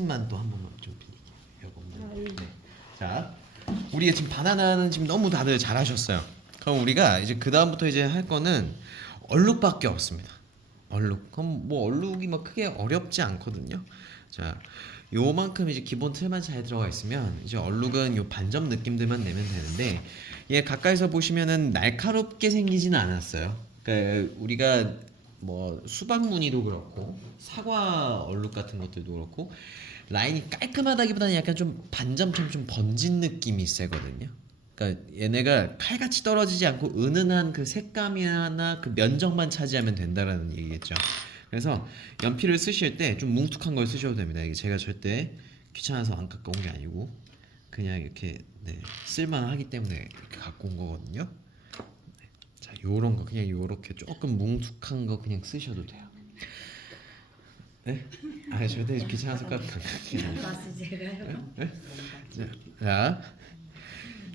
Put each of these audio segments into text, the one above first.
만또 한 번만 좀 빌릴게요. 네. 자, 우리가 지금 바나나는 지금 너무 다들 잘하셨어요. 그럼 우리가 이제 그 다음부터 이제 할 거는 얼룩밖에 없습니다. 얼룩. 그럼 뭐 얼룩이 뭐 크게 어렵지 않거든요. 자, 요만큼 이제 기본 틀만 잘 들어가 있으면 이제 얼룩은 요 반점 느낌들만 내면 되는데, 얘 가까이서 보시면은 날카롭게 생기지는 않았어요. 그러니까 우리가 뭐 수박 무늬도 그렇고 사과 얼룩 같은 것들도 그렇고 라인이 깔끔하다기보다는 약간 좀 반점처럼 좀 번진 느낌이 세거든요. 그러니까 얘네가 칼같이 떨어지지 않고 은은한 그 색감이나 그 면적만 차지하면 된다라는 얘기겠죠. 그래서 연필을 쓰실 때 좀 뭉툭한 걸 쓰셔도 됩니다. 이게 제가 절대 귀찮아서 안 갖고 온 게 아니고 그냥 이렇게 쓸만하기 때문에 이렇게 갖고 온 거거든요. 자, 요런 거 그냥 요렇게 조금 뭉툭한 거 그냥 쓰셔도 돼요. 네? 아, 절대 귀찮아서 깎아요. 자,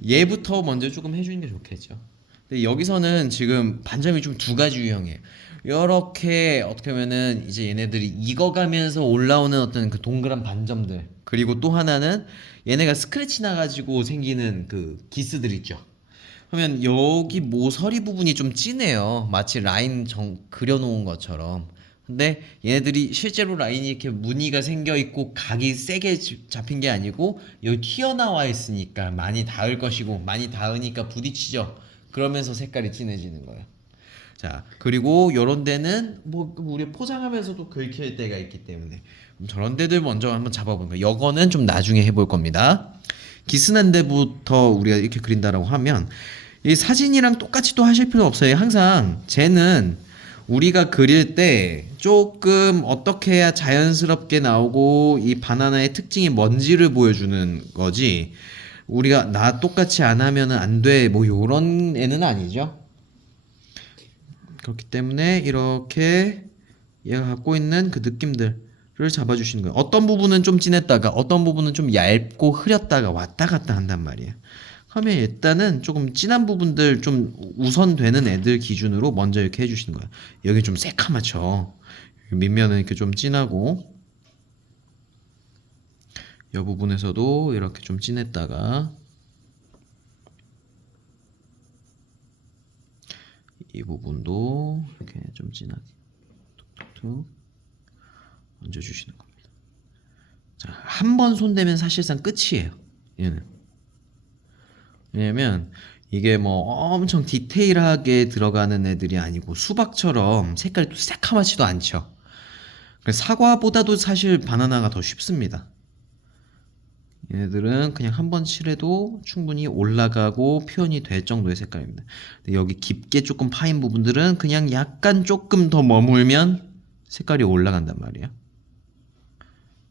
얘부터 먼저 조금 해주는 게 좋겠죠. 근데 여기서는 지금 반점이 좀 두 가지 유형이에요. 이렇게 어떻게 보면은 이제 얘네들이 익어가면서 올라오는 어떤 그 동그란 반점들, 그리고 또 하나는 얘네가 스크래치 나가지고 생기는 그 기스들 있죠. 그러면 여기 모서리 부분이 좀 진해요. 마치 라인 그려놓은 것처럼. 근데 얘네들이 실제로 라인이 이렇게 무늬가 생겨 있고 각이 세게 잡힌 게 아니고 여기 튀어나와 있으니까 많이 닿을 것이고, 많이 닿으니까 부딪히죠. 그러면서 색깔이 진해지는 거예요. 자, 그리고 요런 데는 뭐 우리 포장하면서도 긁힐 때가 있기 때문에 저런 데들 먼저 한번 잡아보는 거예요. 요거는 좀 나중에 해볼 겁니다. 기스난 데부터 우리가 이렇게 그린다라고 하면 이 사진이랑 똑같이 또 하실 필요 없어요. 항상 쟤는 우리가 그릴 때 조금 어떻게 해야 자연스럽게 나오고 이 바나나의 특징이 뭔지를 보여주는 거지, 우리가 나 똑같이 안 하면은 안 돼 뭐 요런 애는 아니죠. 그렇기 때문에 이렇게 얘가 갖고 있는 그 느낌들을 잡아주시는 거예요. 어떤 부분은 좀 진했다가 어떤 부분은 좀 얇고 흐렸다가 왔다 갔다 한단 말이에요. 그러면 일단은 조금 진한 부분들 좀 우선되는 애들 기준으로 먼저 이렇게 해주시는 거예요. 여기 좀 새카맣죠. 밑면은 이렇게 좀 진하고, 이 부분에서도 이렇게 좀 진했다가 이 부분도 이렇게 좀 진하게 툭툭툭 얹어주시는 겁니다. 자, 한 번 손대면 사실상 끝이에요. 얘는. 왜냐면 이게 뭐 엄청 디테일하게 들어가는 애들이 아니고 수박처럼 색깔이 또 새카맣지도 않죠. 그래서 사과보다도 사실 바나나가 더 쉽습니다. 얘네들은 그냥 한 번 칠해도 충분히 올라가고 표현이 될 정도의 색깔입니다. 근데 여기 깊게 조금 파인 부분들은 그냥 약간 조금 더 머물면 색깔이 올라간단 말이에요.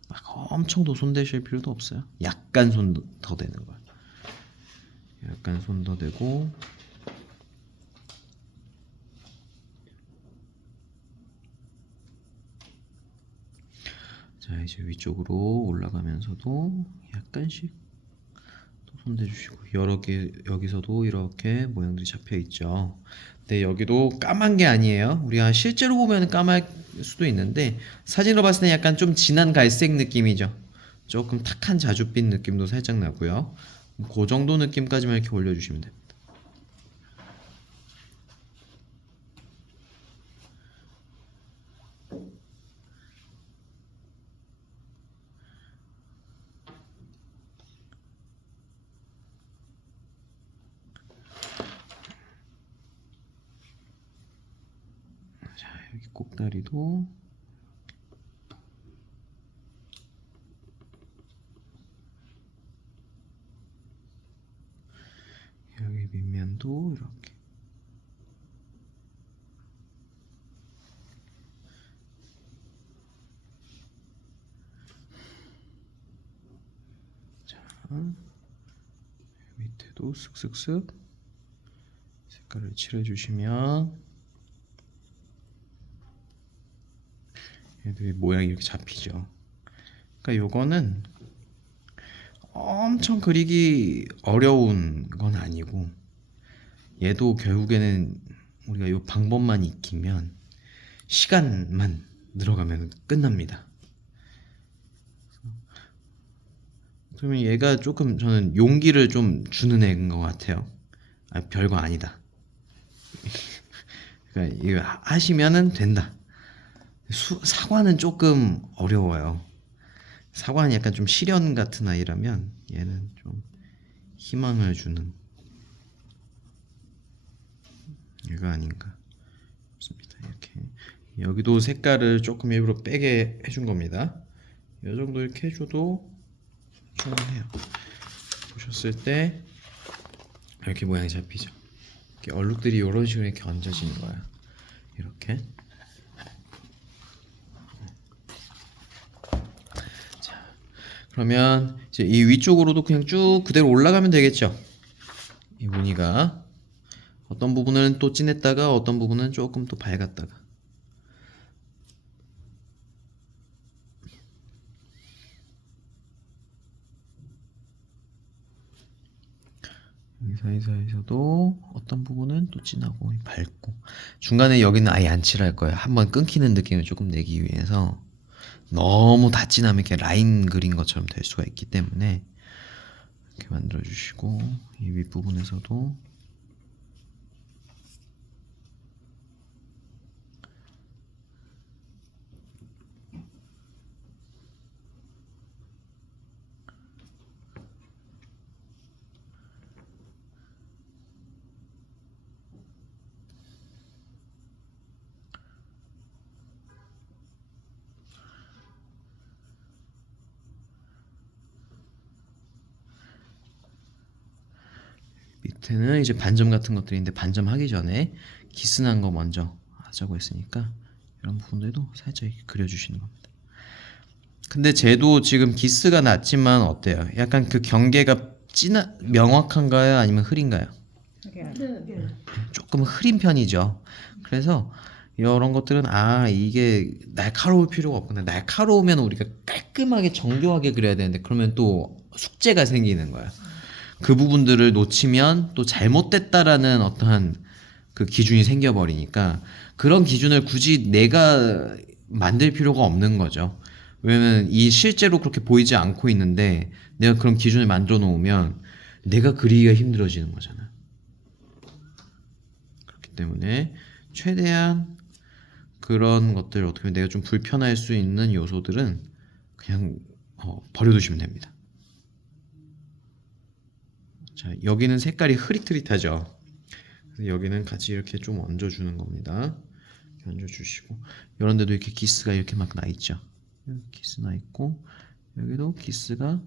막 엄청 더 손대실 필요도 없어요. 약간 손 더 대는 거예요. 약간 손 더 대고, 자 이제 위쪽으로 올라가면서도 약간씩 또 손대주시고, 여러 개 여기서도 이렇게 모양들이 잡혀 있죠. 근데 여기도 까만 게 아니에요. 우리가 실제로 보면 까말 수도 있는데 사진으로 봤을 때 약간 좀 진한 갈색 느낌이죠. 조금 탁한 자줏빛 느낌도 살짝 나고요. 그 정도 느낌까지만 이렇게 올려주시면 됩니다. 자, 여기 꼭다리도 여기 밑면도 이렇게. 자, 밑에도 슥슥슥 색깔을 칠해주시면 얘들이 모양이 이렇게 잡히죠. 그러니까 요거는 엄청 그리기 어려운 건 아니고, 얘도 결국에는 우리가 요 방법만 익히면 시간만 늘어가면 끝납니다. 그러면 얘가 조금 저는 용기를 좀 주는 애인 것 같아요. 아, 별거 아니다. 그러니까 이거 하시면은 된다. 사과는 조금 어려워요. 사과는 약간 좀 시련 같은 아이라면 얘는 좀 희망을 주는 얘가 아닌가 싶습니다. 이렇게 여기도 색깔을 조금 일부러 빼게 해준 겁니다. 이 정도 이렇게 해줘도 충분해요. 보셨을 때 이렇게 모양이 잡히죠. 이렇게 얼룩들이 이런 식으로 이렇게 얹어지는 거야. 이렇게. 자, 그러면 이제 이 위쪽으로도 그냥 쭉 그대로 올라가면 되겠죠. 이 무늬가 어떤 부분은 또 진했다가 어떤 부분은 조금 또 밝았다가. 이 사이사이에서도 어떤 부분은 또 진하고 밝고 중간에 여기는 아예 안 칠할 거예요. 한번 끊기는 느낌을 조금 내기 위해서 너무 다 진하면 이렇게 라인 그린 것처럼 될 수가 있기 때문에 이렇게 만들어 주시고 이 윗부분에서도 밑에는 이제 반점 같은 것들인데 반점하기 전에 기스난 거 먼저 하자고 했으니까 이런 부분들도 살짝 이렇게 그려주시는 겁니다. 근데 쟤도 지금 기스가 났지만 어때요? 약간 그 경계가 명확한가요? 아니면 흐린가요? 조금 흐린 편이죠. 그래서 이런 것들은 이게 날카로울 필요가 없구나. 날카로우면 우리가 깔끔하게 정교하게 그려야 되는데 그러면 또 숙제가 생기는 거야. 그 부분들을 놓치면 또 잘못됐다라는 어떠한 그 기준이 생겨버리니까 그런 기준을 굳이 내가 만들 필요가 없는 거죠. 왜냐면 이 실제로 그렇게 보이지 않고 있는데 내가 그런 기준을 만들어 놓으면 내가 그리기가 힘들어지는 거잖아. 그렇기 때문에 최대한 그런 것들 어떻게 보면 내가 좀 불편할 수 있는 요소들은 그냥 버려두시면 됩니다. 자, 여기는 색깔이 흐릿흐릿하죠. 그래서 여기는 같이 이렇게 좀 얹어주는 겁니다. 이렇게 얹어주시고 이런 데도 이렇게 기스가 이렇게 막 나 있죠. 기스 나 있고 여기도 기스가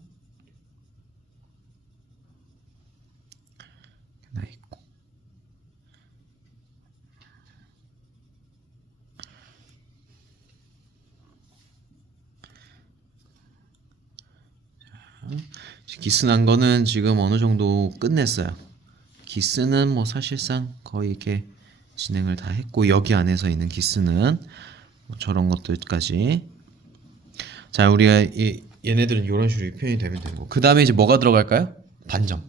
나 있고 기스 난 거는 지금 어느 정도 끝냈어요. 기스는 뭐 사실상 거의 이렇게 진행을 다 했고 여기 안에서 있는 기스는 뭐 저런 것들까지 자 우리가 얘네들은 이런 식으로 표현이 되면 되고 그 다음에 이제 뭐가 들어갈까요? 반점.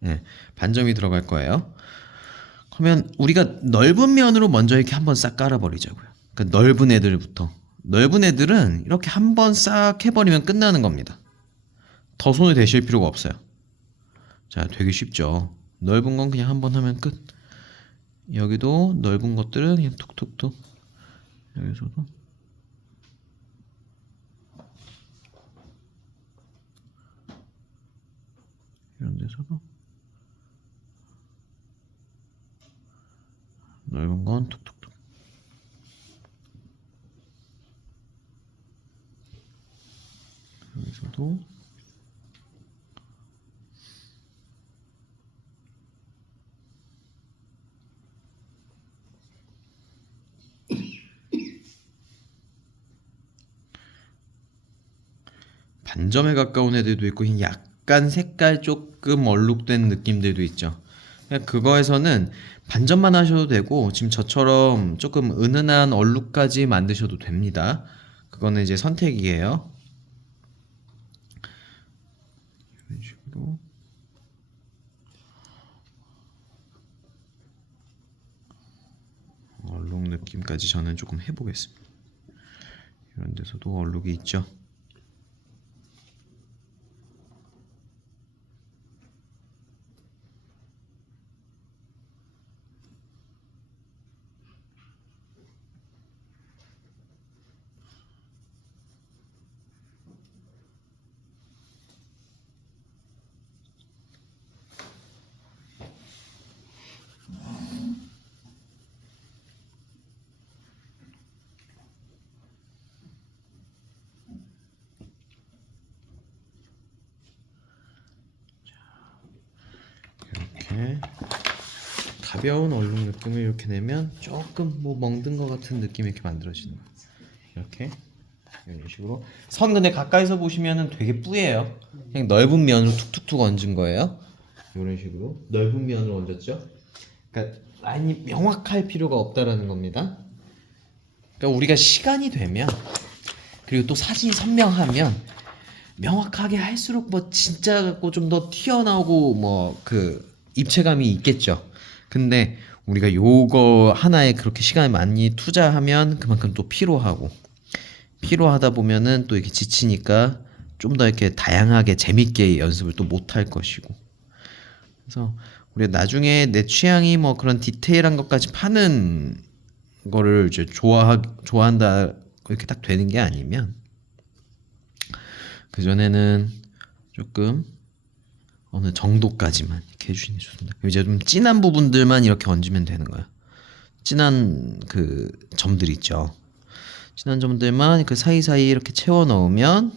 네, 반점이 들어갈 거예요. 그러면 우리가 넓은 면으로 먼저 이렇게 한번 싹 깔아버리자고요. 그러니까 넓은 애들부터 넓은 애들은 이렇게 한번 싹 해버리면 끝나는 겁니다. 더 손을 대실 필요가 없어요. 자, 되게 쉽죠. 넓은 건 그냥 한번 하면 끝. 여기도 넓은 것들은 그냥 툭툭툭. 여기서도 이런 데서도 넓은 건 툭툭툭. 여기서도 반점에 가까운 애들도 있고 약간 색깔 조금 얼룩된 느낌들도 있죠. 그냥 그거에서는 반점만 하셔도 되고 지금 저처럼 조금 은은한 얼룩까지 만드셔도 됩니다. 그거는 이제 선택이에요. 이런 식으로 얼룩 느낌까지 저는 조금 해보겠습니다. 이런 데서도 얼룩이 있죠. 이렇게 가벼운 얼룩 느낌을 이렇게 내면 조금 뭐 멍든 것 같은 느낌이 이렇게 만들어지는 거예요. 이렇게 이런 식으로 선 근데 가까이서 보시면은 되게 뿌예요. 그냥 넓은 면으로 툭툭툭 얹은 거예요. 이런 식으로 넓은 면으로 얹었죠. 그러니까 라인이 명확할 필요가 없다라는 겁니다. 그러니까 우리가 시간이 되면 그리고 또 사진이 선명하면 명확하게 할수록 뭐 진짜 갖고 좀 더 튀어나오고 뭐 그 입체감이 있겠죠. 근데 우리가 요거 하나에 그렇게 시간을 많이 투자하면 그만큼 또 피로하다 보면은 또 이렇게 지치니까 좀 더 이렇게 다양하게 재밌게 연습을 또 못 할 것이고. 그래서 우리가 나중에 내 취향이 뭐 그런 디테일한 것까지 파는 거를 이제 좋아한다 이렇게 딱 되는 게 아니면 그 전에는 조금 어느 정도까지만 이렇게 해주시는 게 좋습니다. 이제 좀 진한 부분들만 이렇게 얹으면 되는 거야. 진한 그 점들 있죠. 진한 점들만 그 사이사이 이렇게 채워 넣으면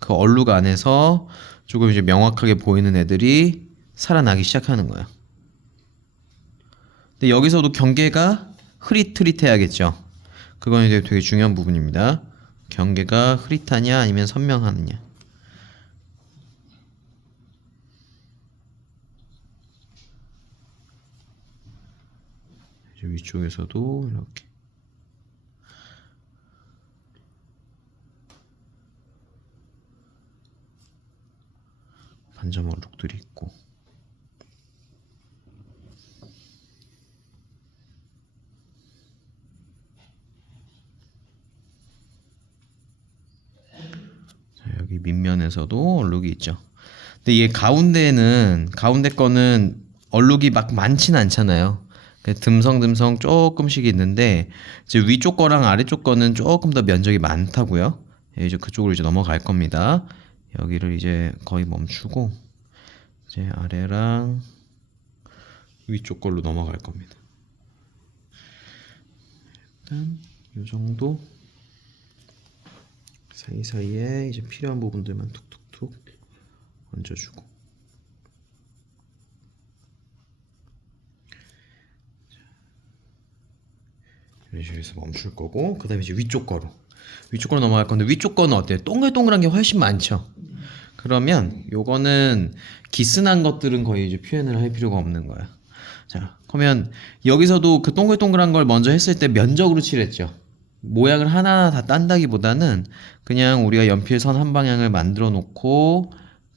그 얼룩 안에서 조금 이제 명확하게 보이는 애들이 살아나기 시작하는 거야. 근데 여기서도 경계가 흐릿흐릿해야겠죠. 그건 이제 되게 중요한 부분입니다. 경계가 흐릿하냐 아니면 선명하느냐. 이제 위쪽에서도 이렇게 반점 얼룩들이 있고. 자, 여기 밑면에서도 얼룩이 있죠. 근데 이게 가운데 거는 얼룩이 막 많진 않잖아요. 듬성듬성 조금씩 있는데 이제 위쪽 거랑 아래쪽 거는 조금 더 면적이 많다고요. 이제 그쪽으로 이제 넘어갈 겁니다. 여기를 이제 거의 멈추고 이제 아래랑 위쪽 걸로 넘어갈 겁니다. 일단 이 정도 사이사이에 이제 필요한 부분들만 툭툭툭 얹어주고. 이런 식으로 해서 멈출 거고, 그 다음에 이제 위쪽 거로 넘어갈 건데, 위쪽 거는 어때요? 동글동글한 게 훨씬 많죠. 그러면 요거는 기스난 것들은 거의 이제 표현을 할 필요가 없는 거야. 자, 그러면 여기서도 그 동글동글한 걸 먼저 했을 때 면적으로 칠했죠. 모양을 하나하나 다 딴다기보다는 그냥 우리가 연필선 한 방향을 만들어 놓고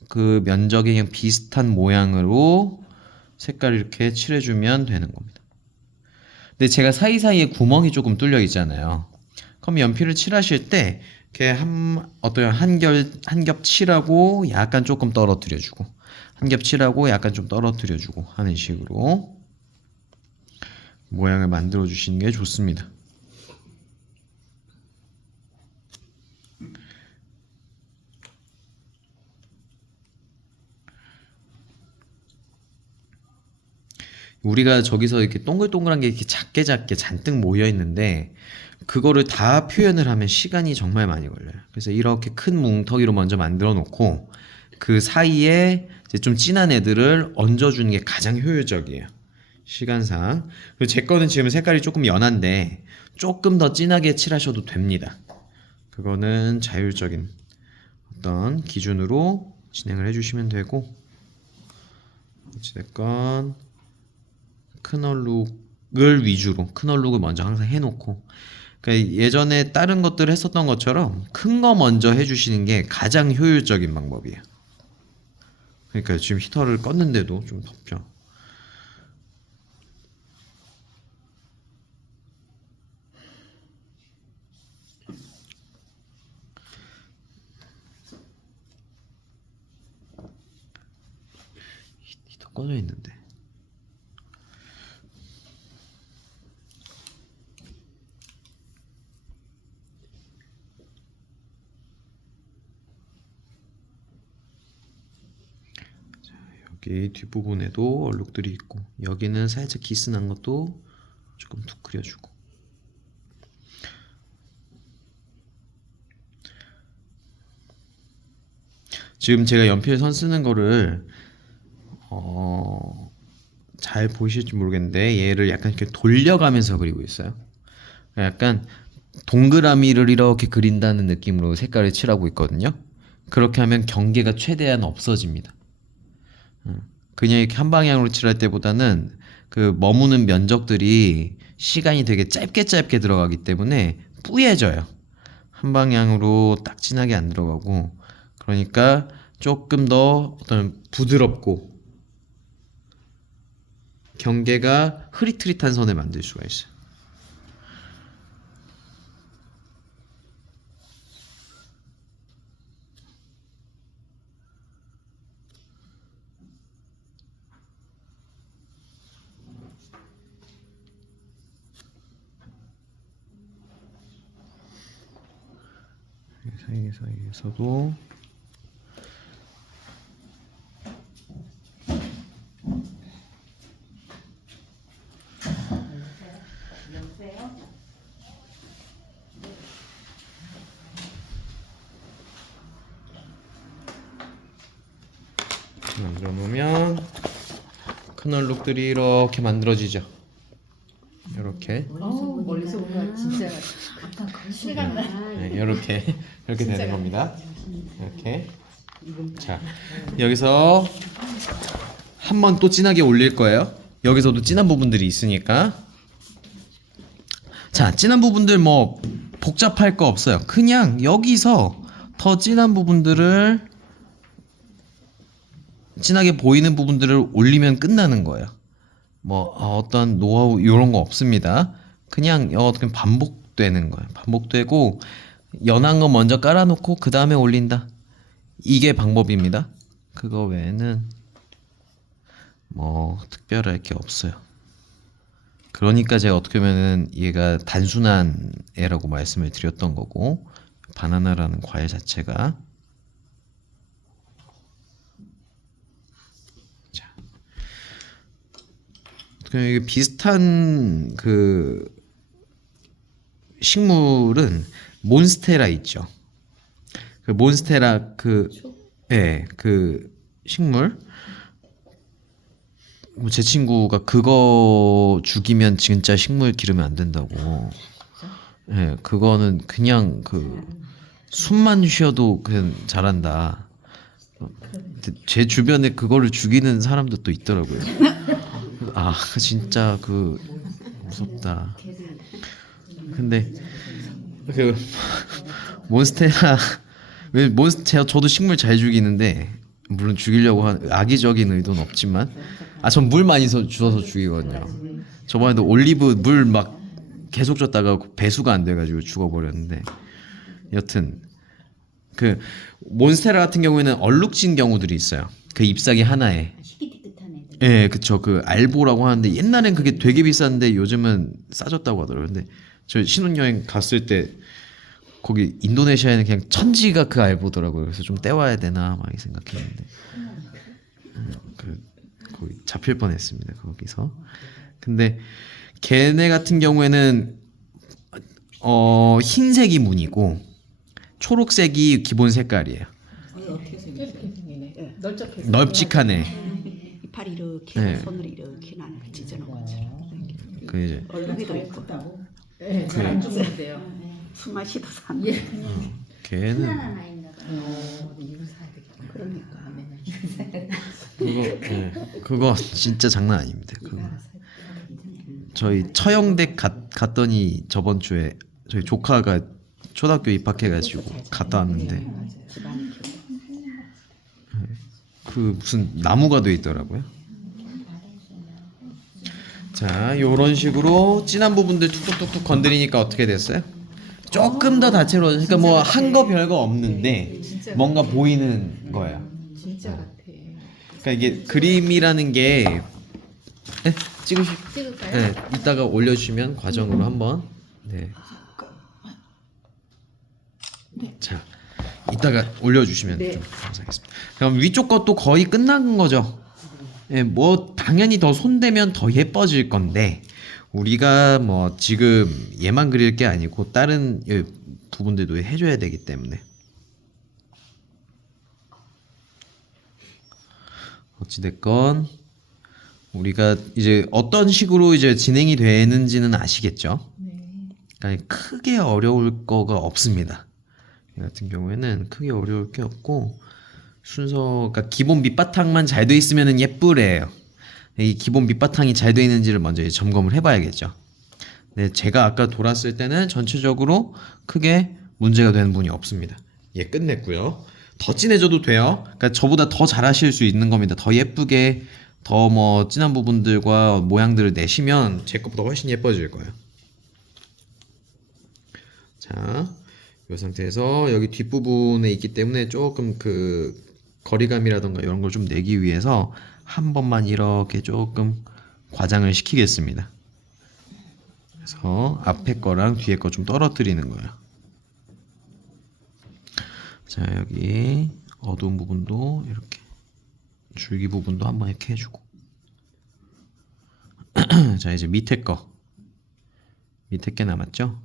그 면적에 그냥 비슷한 모양으로 색깔을 이렇게 칠해주면 되는 겁니다. 근데 제가 사이사이에 구멍이 조금 뚫려 있잖아요. 그럼 연필을 칠하실 때 이렇게 어떤 한 겹 칠하고 약간 조금 떨어뜨려주고 한 겹 칠하고 약간 좀 떨어뜨려주고 하는 식으로 모양을 만들어 주시는 게 좋습니다. 우리가 저기서 이렇게 동글동글한 게 이렇게 작게 잔뜩 모여 있는데 그거를 다 표현을 하면 시간이 정말 많이 걸려요. 그래서 이렇게 큰 뭉텅이로 먼저 만들어 놓고 그 사이에 이제 좀 진한 애들을 얹어주는 게 가장 효율적이에요. 시간상. 그리고 제 거는 지금 색깔이 조금 연한데 조금 더 진하게 칠하셔도 됩니다. 그거는 자율적인 어떤 기준으로 진행을 해주시면 되고, 어찌됐건 큰 얼룩을 위주로 큰 얼룩을 먼저 항상 해놓고, 그러니까 예전에 다른 것들을 했었던 것처럼 큰 거 먼저 해주시는 게 가장 효율적인 방법이에요. 그러니까 지금 히터를 껐는데도 좀 덥죠. 히터 꺼져 있는데. 여기 뒷부분에도 얼룩들이 있고 여기는 살짝 기스난 것도 조금 툭 그려주고. 지금 제가 연필 선 쓰는 거를 잘 보이실지 모르겠는데 얘를 약간 이렇게 돌려가면서 그리고 있어요. 약간 동그라미를 이렇게 그린다는 느낌으로 색깔을 칠하고 있거든요. 그렇게 하면 경계가 최대한 없어집니다. 그냥 이렇게 한 방향으로 칠할 때보다는 그 머무는 면적들이 시간이 되게 짧게 짧게 들어가기 때문에 뿌얘져요. 한 방향으로 딱 진하게 안 들어가고, 그러니까 조금 더 어떤 부드럽고 경계가 흐릿흐릿한 선을 만들 수가 있어요. 사이에서도 만들어 놓으면 큰 얼룩들이 이렇게 만들어지죠. 이렇게. 멀리서 보면 진짜 실감 나. 네, 이렇게 되는 겁니다. 이렇게. 자, 여기서 한 번 또 진하게 올릴 거예요. 여기서도 진한 부분들이 있으니까. 자, 진한 부분들 뭐 복잡할 거 없어요. 그냥 여기서 더 진한 부분들을, 진하게 보이는 부분들을 올리면 끝나는 거예요. 뭐 어떤 노하우 이런 거 없습니다. 그냥 어떻게 반복되는 거예요. 반복되고 연한 거 먼저 깔아놓고 그 다음에 올린다. 이게 방법입니다. 그거 외에는 뭐 특별할 게 없어요. 그러니까 제가 어떻게 보면은 얘가 단순한 애라고 말씀을 드렸던 거고, 바나나라는 과일 자체가. 자, 어떻게 이게 비슷한 그 식물은 몬스테라 있죠. 그 몬스테라 그 식물, 제 친구가 그거 죽이면 진짜 식물 기르면 안 된다고. 예, 그거는 그냥 그 숨만 쉬어도 그냥 자란다. 제 주변에 그거를 죽이는 사람도 또 있더라고요. 아, 진짜 그 무섭다. 근데 그 몬스테라, 저도 식물 잘 죽이는데, 물론 죽이려고 한 악의적인 의도는 없지만, 전 물 많이 주워서 죽이거든요. 저번에도 올리브 물 막 계속 줬다가 배수가 안 돼가지고 죽어버렸는데, 여튼 그 몬스테라 같은 경우에는 얼룩진 경우들이 있어요. 그 잎사귀 하나에. 희귀띠끗한 애들. 예, 그쵸. 그 알보라고 하는데 옛날엔 그게 되게 비쌌는데 요즘은 싸졌다고 하더라고요. 근데 저 신혼여행 갔을 때 거기 인도네시아에는 그냥 천지가 그 알보더라고요. 그래서 좀 떼와야 되나 막 생각했는데, 거기 잡힐 뻔했습니다. 거기서. 근데 걔네 같은 경우에는 흰색이 무늬고 초록색이 기본 색깔이에요. 어떻게 생겼어요? 넓적해서. 널찍한 애. 이파리 이렇게 네. 손으로 이렇게 나는 찢어놓은 것처럼 그 이제 얼룩이도 있고 네, 잘안 죽는데요. 숨마시도 사는 걔는 하나 있나 봐요. 이거 사야 되겠다. 그러니까 그거 진짜 장난 아닙니다. 그거. 저희 처형댁 갔더니 저번 주에 저희 조카가 초등학교 입학해가지고 갔다 왔는데, 그 무슨 나무가 돼 있더라고요. 자, 요런 식으로 진한 부분들 툭툭툭툭 건드리니까 어떻게 됐어요? 조금 더 다채로워. 그러니까 뭐 한 거 별거 없는데 뭔가 보이는 거예요. 진짜 같아. 그러니까 이게 그림이라는 게, 네? 찍을까요? 네, 이따가 올려주시면 과정으로 한번. 네. 자, 이따가 올려주시면 네. 좀 감사하겠습니다. 그럼 위쪽 것도 거의 끝난 거죠. 예, 뭐 당연히 더 손대면 더 예뻐질 건데, 우리가 뭐 지금 얘만 그릴 게 아니고 다른 부분들도 해줘야 되기 때문에 어찌됐건 우리가 이제 어떤 식으로 이제 진행이 되는지는 아시겠죠? 네. 그러니까 크게 어려울 거가 없습니다. 이 같은 경우에는 크게 어려울 게 없고 순서가 기본 밑바탕만 잘 돼 있으면 예쁘래요. 이 기본 밑바탕이 잘 돼 있는지를 먼저 이제 점검을 해봐야겠죠. 네, 제가 아까 돌았을 때는 전체적으로 크게 문제가 되는 부분이 없습니다. 예, 끝냈고요. 더 진해져도 돼요. 그러니까 저보다 더 잘하실 수 있는 겁니다. 더 예쁘게 더 뭐 진한 부분들과 모양들을 내시면 제 것보다 훨씬 예뻐질 거예요. 자, 이 상태에서 여기 뒷부분에 있기 때문에 조금 그 거리감이라던가 이런 걸 좀 내기 위해서 한 번만 이렇게 조금 과장을 시키겠습니다. 그래서 앞에 거랑 뒤에 거 좀 떨어뜨리는 거예요. 자, 여기 어두운 부분도 이렇게 줄기 부분도 한번 이렇게 해주고 자, 이제 밑에 게 남았죠?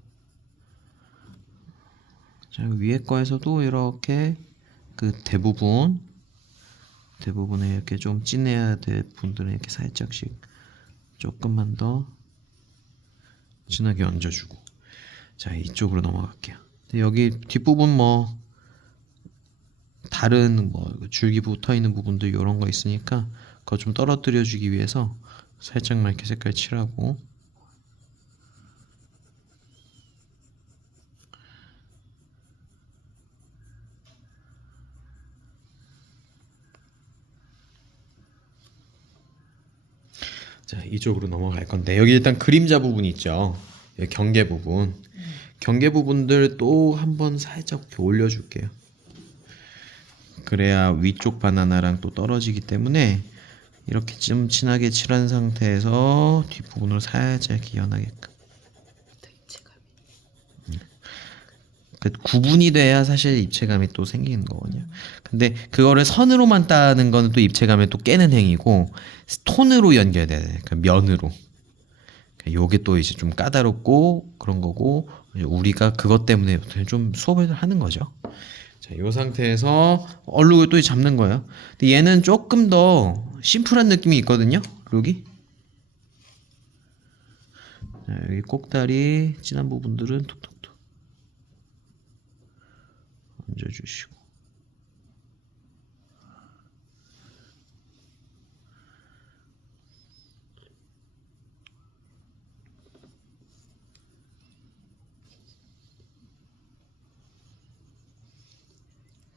자, 위에 거에서도 이렇게 그 대부분에 이렇게 좀 진해야 될 부분들은 이렇게 살짝씩 조금만 더 진하게 얹어주고 자, 이쪽으로 넘어갈게요. 근데 여기 뒷부분 뭐 다른 뭐 줄기 붙어 있는 부분들 이런 거 있으니까 그거 좀 떨어뜨려 주기 위해서 살짝만 이렇게 색깔 칠하고 자, 이쪽으로 넘어갈 건데 여기 일단 그림자 부분 있죠. 여기 경계 부분. 경계 부분들 또 한번 살짝 이렇게 올려줄게요. 그래야 위쪽 바나나랑 또 떨어지기 때문에 이렇게 좀 진하게 칠한 상태에서 뒷부분으로 살짝 이렇게 연하게끔. 그 구분이 돼야 사실 입체감이 또 생기는 거거든요. 근데 그거를 선으로만 따는 거는 또 입체감을 또 깨는 행위고 톤으로 연결돼야 돼. 그러니까 면으로. 요게 또 이제 좀 까다롭고 그런 거고 우리가 그것 때문에 좀 수업을 하는 거죠. 자, 이 상태에서 얼룩을 또 잡는 거예요. 근데 얘는 조금 더 심플한 느낌이 있거든요. 룩이. 자, 여기 꼭다리 진한 부분들은 톡톡톡 얹어주시고.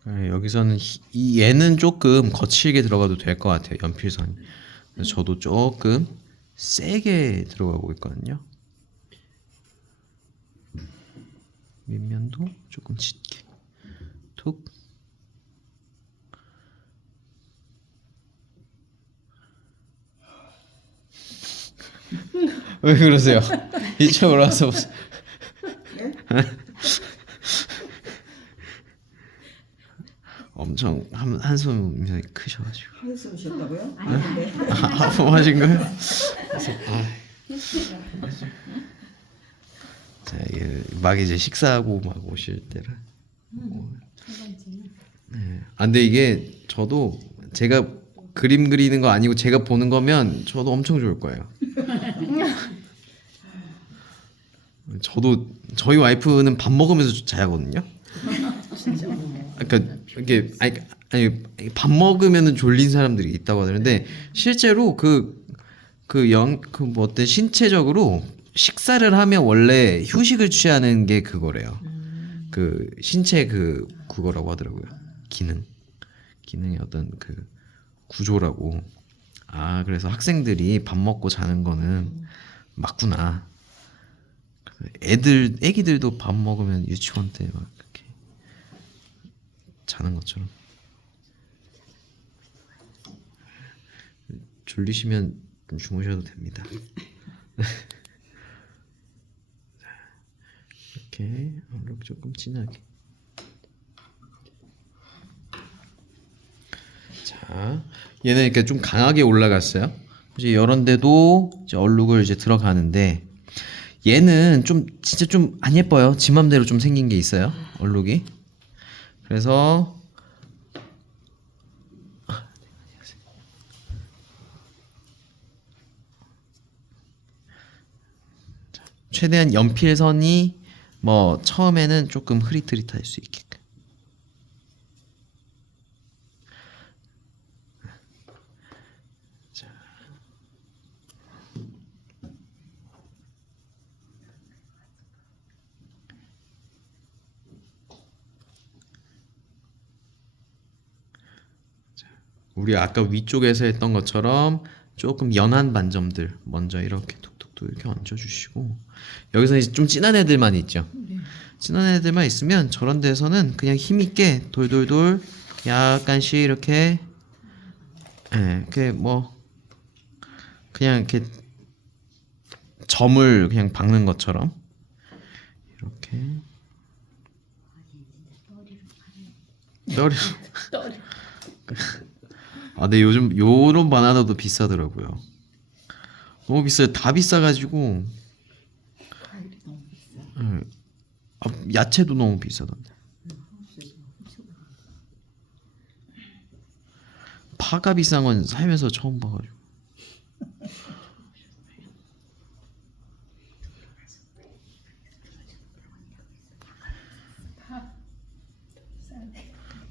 네, 여기서는 얘는 조금 거칠게 들어가도 될 것 같아요. 연필선. 그래서 저도 조금 세게 들어가고 있거든요. 밑면도 조금 짙게 툭. 왜 그러세요? 이쪽으로 와서 보세요. 엄청 한숨이 크셔가지고 한숨 쉬었다고요? 하신 거예요? 자, 막 이제 식사하고 막 오실 때를 네. 아, 근데 이게 저도 제가 그림 그리는 거 아니고 제가 보는 거면 저도 엄청 좋을 거예요. 저도 저희 와이프는 밥 먹으면서 자거든요. 그러니까 이게 아니 밥 먹으면은 졸린 사람들이 있다고 하는데 실제로 뭐 어때 신체적으로 식사를 하면 원래 휴식을 취하는 게 그거래요. 그 신체 그거라고 하더라고요. 기능의 어떤 그 구조라고. 아, 그래서 학생들이 밥 먹고 자는 거는 맞구나. 애기들도 밥 먹으면 유치원 때 막 이렇게 자는 것처럼. 졸리시면 좀 주무셔도 됩니다. 이렇게 얼룩 조금 진하게. 자, 얘는 이렇게 좀 강하게 올라갔어요. 이제 이런 데도 이제 얼룩을 이제 들어가는데 얘는 좀 진짜 좀 안 예뻐요. 지 맘대로 좀 생긴 게 있어요. 얼룩이. 그래서 최대한 연필선이 뭐 처음에는 조금 흐릿흐릿할 수 있게끔. 자. 우리 아까 위쪽에서 했던 것처럼 조금 연한 반점들 먼저 이렇게 툭툭툭 이렇게 얹어주시고, 여기서 이제 좀 진한 애들만 있죠. 진한 애들만 있으면 저런 데서는 그냥 힘있게 돌돌돌 약간씩 이렇게, 이렇게 뭐 그냥 이렇게 점을 그냥 박는 것처럼 이렇게 떠리. 아, 근데 요즘 요런 바나나도 비싸더라고요. 너무 비싸요. 다 비싸가지고. 예. 아, 야채도 너무 비싸던데. 파가 비싼 건 살면서 처음 봐가지고.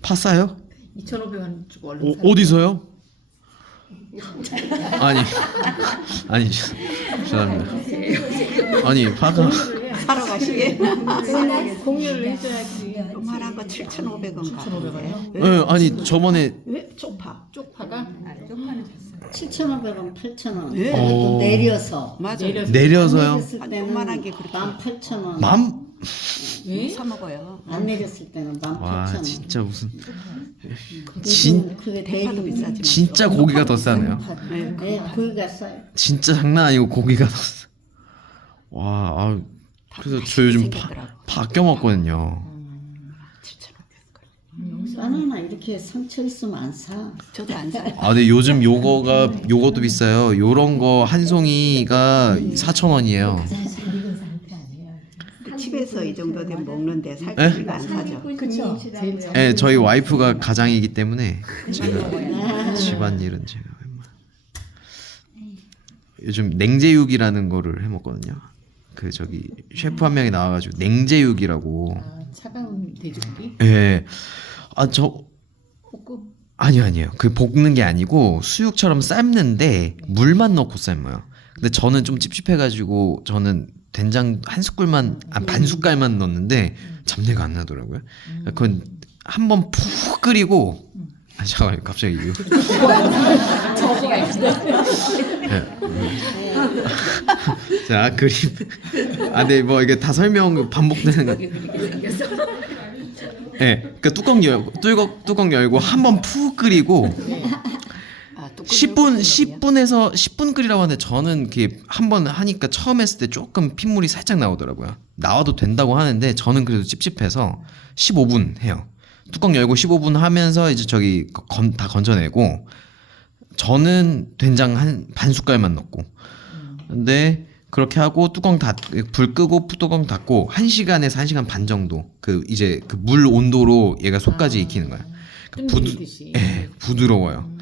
파 싸요? 2,500원 주고 얼른 사. 어디서요? 아니 죄송합니다. 아니 파가 사러 가시게. 공유를 해줘야지. 요만한 거 7,500원. 7,500원이요? 예, 아니 저번에 왜 쪽파? 쪽파가 7,500원, 8,000원. 네. 또 내려서. 맞아. 내려서요. 내렸을 때는 요만한 게 그렇게 18,000원. 맘? 왜? 사 먹어요. 안 내렸을 때는 와 18,000원. 진짜 무슨 그게 대파도 대리. 비싸지만. 진짜 고기가 더 싸네요. 네. 네, 고기가 싸요. 진짜 장난 아니고 고기가 더 싸. 와, 아, 그래서 저 요즘 생겼더라고. 파 껴 먹거든요. 7,500원. 바나나 이렇게 상처 있으면 안 사. 저도 안 사요. 아, 근데 요즘 요것도 비싸요. 요런 거 한 송이가 4,000원이에요. 근데 집에서 이 정도 되면 먹는데 살찌지가 안 사죠. 그쵸. 제일 잘. 네, 저희 와이프가 가장이기 때문에 제가 집안일은 제가 요즘 냉제육이라는 거를 해 먹거든요. 그 저기 셰프 한 명이 나와가지고 냉제육이라고. 아, 차가운 돼지고기? 예. 아, 저 볶음. 아니에요. 그 볶는 게 아니고 수육처럼 삶는데 물만 넣고 삶아요. 근데 저는 좀 찝찝해가지고 저는 된장 한 숟갈만, 반 숟갈만 넣었는데 잡내가 안 나더라고요. 그건 한번 푹 끓이고. 아, 잠깐만요. 갑자기 이거. 저거가 있어. 자, 그림. 아, 네, 뭐 이게 다 설명 반복되는 거. 네, 그 뚜껑 열고 한 번 푹 끓이고. 아, 또 10분에서 끓이라고 하는데 저는 이렇게 한번 하니까 처음 했을 때 조금 핏물이 살짝 나오더라고요. 나와도 된다고 하는데 저는 그래도 찝찝해서 15분 해요. 뚜껑 열고 15분 하면서 이제 저기 다 건져내고, 저는 된장 한 반 숟갈만 넣고. 근데 그렇게 하고 불 끄고 뚜껑 닫고 1시간에서 1시간 반 정도 그 이제 그 물 온도로 얘가 속까지 익히는 거야. 끓이듯이. 부드러워요.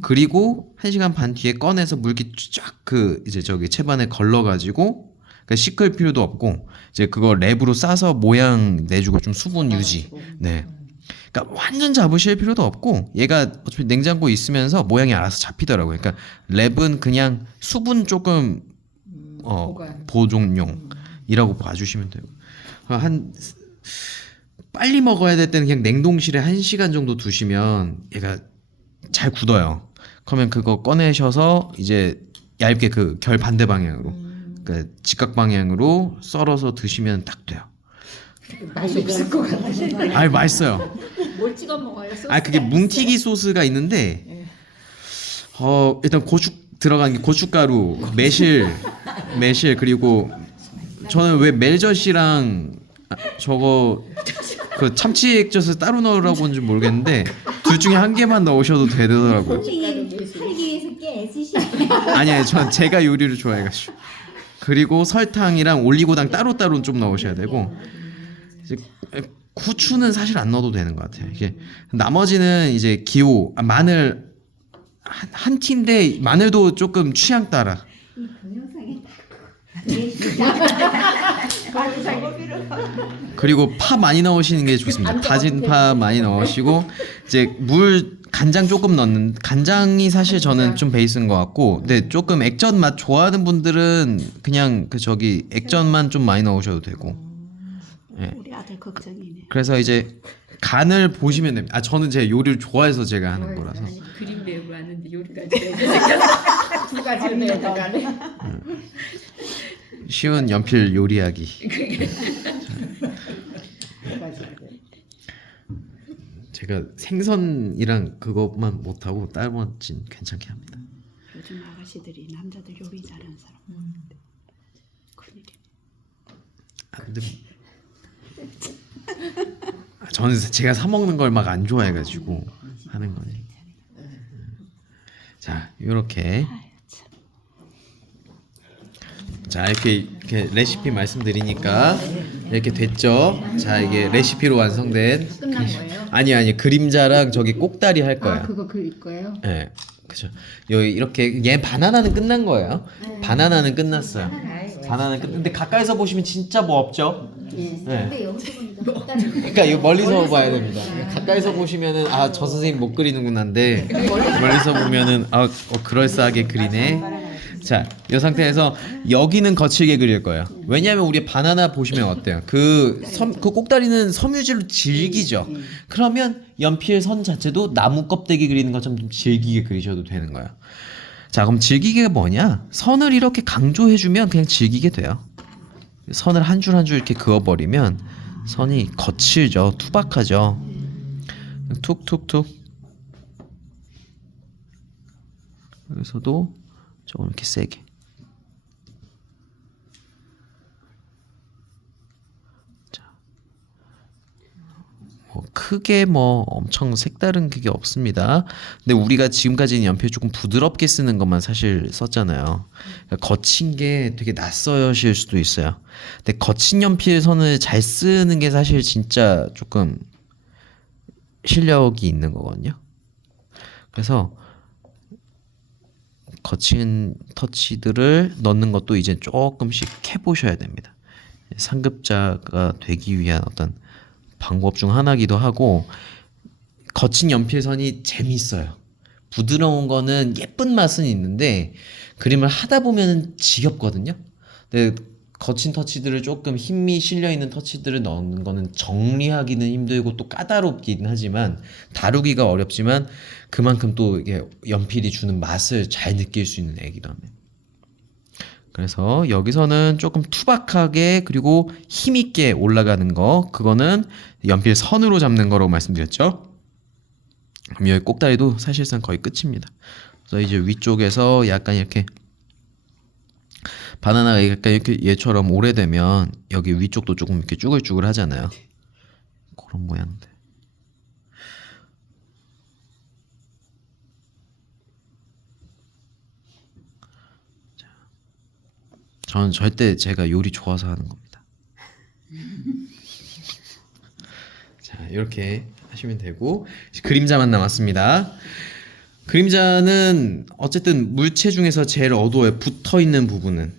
그리고 1시간 반 뒤에 꺼내서 물기 쫙 그 이제 저기 채반에 걸러가지고, 그러니까 씻을 필요도 없고 이제 그거 랩으로 싸서 모양 내주고 좀 수분 유지. 네. 그러니까 완전 잡으실 필요도 없고 얘가 어차피 냉장고에 있으면서 모양이 알아서 잡히더라고요. 그러니까 랩은 그냥 수분 조금 보존용이라고 봐주시면 돼요. 빨리 먹어야 될 때는 그냥 냉동실에 1시간 정도 두시면 얘가 잘 굳어요. 그러면 그거 꺼내셔서 이제 얇게 그 결 반대 방향으로, 그러니까 직각 방향으로 썰어서 드시면 딱 돼요. 맛이 없을 것 같아. 아이, 맛있어요. 뭘 찍어 먹어요? 아, 그게 뭉티기 소스가 있는데 일단 들어간 게 고춧가루, 매실 그리고 저는 왜 멜젓이랑 저거 그 참치 액젓을 따로 넣으라고 하는지 모르겠는데 둘 중에 한 개만 넣으셔도 되더라고요. 살기 위해서 꽤 애쓰시네. 아니에요, 전 제가 요리를 좋아해가지고. 그리고 설탕이랑 올리고당 따로따로 좀 넣으셔야 되고, 이제 후추는 사실 안 넣어도 되는 것 같아요. 이게 나머지는 이제 마늘 한 티인데 마늘도 조금 취향 따라. 이 동영상에 내 그리고 파 많이 넣으시는 게 좋습니다. 다진 파 많이 넣으시고 이제 물 간장 조금 넣는 간장이 사실 저는 좀 베이스인 것 같고 근데 조금 액젓 맛 좋아하는 분들은 그냥 그 저기 액젓만 좀 많이 넣으셔도 되고 우리 아들 걱정이네. 그래서 이제 간을 보시면 됩니다. 아 저는 제 요리를 좋아해서 제가 하는 거라서 그림 배우고 왔는데 요리까지 생겼어. 두 가지를 배워가네. 쉬운 연필 요리하기. 제가 생선이랑 그것만 못하고 딸머진 괜찮게 합니다. 요즘 아가씨들이 남자들 요리 잘하는 사람. 큰일이네. 안 돼. 저는 제가 사 먹는 걸 막 안 좋아해가지고 하는 거니. 자, 이렇게 자 이렇게 레시피 말씀드리니까 이렇게 됐죠. 자 이게 레시피로 완성된 끝난 거예요? 아니 그림자랑 저기 꼭다리 할 거야. 그거 그릴 거예요? 네, 그죠. 여기 이렇게 얘 바나나는 끝난 거예요. 바나나는 끝났어요. 바나나는 근데 가까이서 보시면 진짜 뭐 없죠. 네. 근데 여기서 보니까 그러니까 이거 멀리서 봐야 됩니다. 가까이서 보시면은 아 저 선생님 못 그리는구나인데 멀리서 보면은 그럴싸하게 그리네. 자, 이 상태에서 여기는 거칠게 그릴 거예요. 왜냐하면 우리 바나나 보시면 어때요? 그 꼭다리는 섬유질로 질기죠. 그러면 연필 선 자체도 나무 껍데기 그리는 것처럼 좀 질기게 그리셔도 되는 거예요. 자, 그럼 질기게가 뭐냐? 선을 이렇게 강조해주면 그냥 질기게 돼요. 선을 한 줄 한 줄 이렇게 그어버리면 선이 거칠죠, 투박하죠. 툭툭툭. 여기서도 조금 이렇게 세게. 자, 뭐 크게 뭐 엄청 색다른 그게 없습니다. 근데 우리가 지금까지는 연필 조금 부드럽게 쓰는 것만 사실 썼잖아요. 그러니까 거친 게 되게 낯서실 수도 있어요. 근데 거친 연필 선을 잘 쓰는 게 사실 진짜 조금 실력이 있는 거거든요. 그래서 거친 터치들을 넣는 것도 이제 조금씩 해보셔야 됩니다. 상급자가 되기 위한 어떤 방법 중 하나기도 하고 거친 연필선이 재밌어요. 부드러운 거는 예쁜 맛은 있는데 그림을 하다 보면 지겹거든요. 근데 거친 터치들을 조금 힘이 실려 있는 터치들을 넣는 거는 정리하기는 힘들고 또 까다롭긴 하지만 다루기가 어렵지만 그만큼 또 이게 연필이 주는 맛을 잘 느낄 수 있는 애기도 합니다. 그래서 여기서는 조금 투박하게 그리고 힘있게 올라가는 거 그거는 연필 선으로 잡는 거라고 말씀드렸죠. 그럼 여기 꼭다리도 사실상 거의 끝입니다. 그래서 이제 위쪽에서 약간 이렇게 바나나가 약간 이렇게 얘처럼 오래되면 여기 위쪽도 조금 이렇게 쭈글쭈글 하잖아요. 그런 모양들. 저는 절대 제가 요리 좋아서 하는 겁니다. 자, 이렇게 하시면 되고 그림자만 남았습니다. 그림자는 어쨌든 물체 중에서 제일 어두워요. 붙어 있는 부분은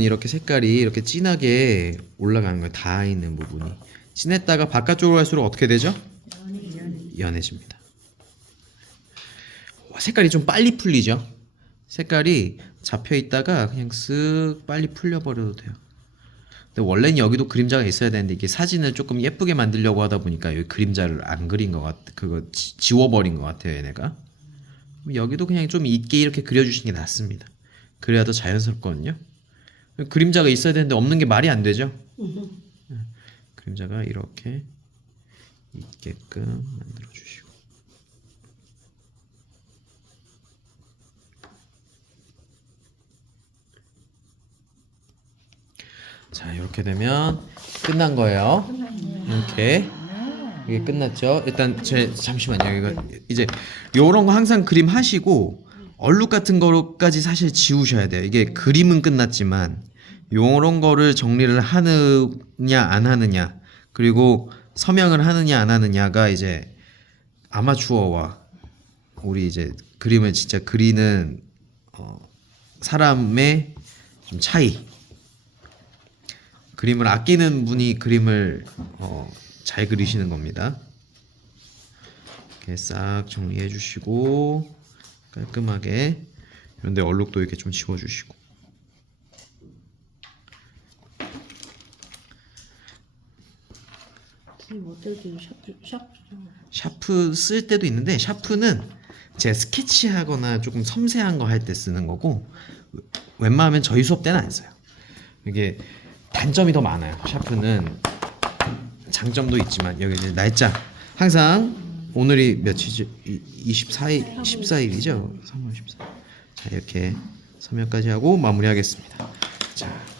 이렇게 색깔이 이렇게 진하게 올라가는 거예요. 닿아 있는 부분이 진했다가 바깥쪽으로 갈수록 어떻게 되죠? 연해집니다. 색깔이 좀 빨리 풀리죠. 색깔이 잡혀 있다가 그냥 쓱 빨리 풀려버려도 돼요. 근데 원래는 여기도 그림자가 있어야 되는데 이게 사진을 조금 예쁘게 만들려고 하다 보니까 여기 그림자를 안 그린 것 같아. 그거 지워버린 것 같아요, 얘네가. 여기도 그냥 좀 있게 이렇게 그려주시는 게 낫습니다. 그래야 더 자연스럽거든요. 그림자가 있어야 되는데 없는 게 말이 안 되죠. 그림자가 이렇게 있게끔 만들어 주시고. 자, 이렇게 되면 끝난 거예요. 이렇게 이게 끝났죠. 일단 잠시만요. 이거 이제 요런 거 항상 그림 하시고 얼룩 같은 거까지 사실 지우셔야 돼요. 이게 그림은 끝났지만 요런 거를 정리를 하느냐 안 하느냐 그리고 서명을 하느냐 안 하느냐가 이제 아마추어와 우리 이제 그림을 진짜 그리는 사람의 좀 차이. 그림을 아끼는 분이 그림을 잘 그리시는 겁니다. 이렇게 싹 정리해 주시고 깔끔하게 이런데 얼룩도 이렇게 좀 지워 주시고. 어떨 샤프 샤프 쓸 때도 있는데 샤프는 제가 스케치하거나 조금 섬세한 거 할 때 쓰는 거고 웬만하면 저희 수업 때는 안 써요. 이게 단점이 더 많아요. 샤프는 장점도 있지만 여기 이제 날짜 항상 오늘이 며칠이죠? 24일 14일이죠. 3월 14일. 자 이렇게 서명까지 하고 마무리하겠습니다. 자.